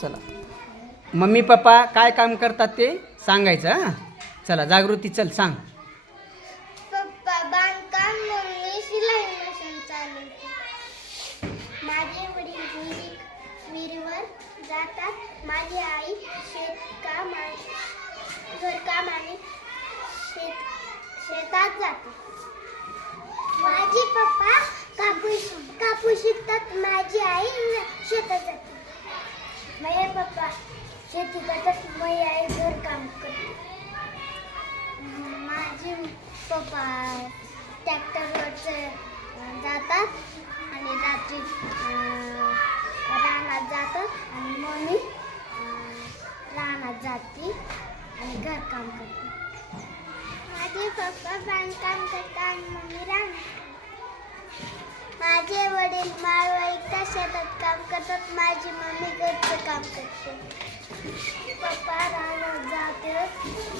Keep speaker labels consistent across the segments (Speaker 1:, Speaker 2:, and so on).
Speaker 1: चला. Mummy papa काय काम करतात ते? सांगायचं हां? चला जागृती चल सांग.
Speaker 2: पप्पा बांधकाम मम्मी शिलाई मशीन चालवते. माझे वडील विहिरी विहिरीवर जातात. माझी आई शेतकाम आणि घरकाम आणि शेत शेतात जाते. माझे पप्पा कापूस कापूस शिकतात माझी आई शेतात जाते माझे पप्पा शेती करतात माझी आई घरकाम करते माझे पप्पा ट्रॅक्टरवर जातात आणि रात्री रानात जातात आणि मम्मी रानात जाते आणि घरकाम करते माझे पप्पा बांधकाम करतात आणि मम्मी रानात माझे वडील माळवाईच्या शेतात काम करतात. माझी मम्मी घरचं काम करते. पप्पा रानात जाते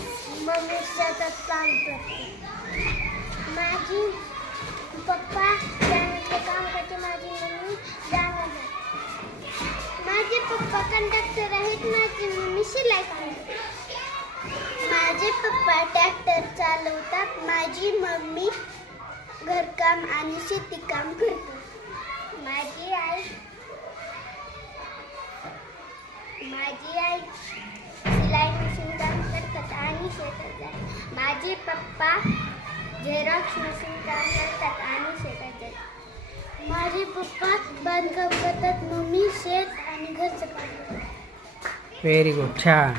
Speaker 2: मम्मी शेतात काम करते माझी पप्पा रानातले काम करते माझी मम्मी रानात माझे पप्पा कंडक्टर आहेत माझी मम्मी शिलाई काम करते. माझे पप्पा ट्रॅक्टर चालवतात माझी मम्मी घरकाम आणि शेती काम करते. माझी आई माझी आई माझे पप्पा झेरॉक्स मशीन काम करतात आणि शेतात जातात. माझे पप्पा बांधकाम करतात मम्मी शेत आणि घरचं काम करतात.
Speaker 1: व्हेरी गुड छान.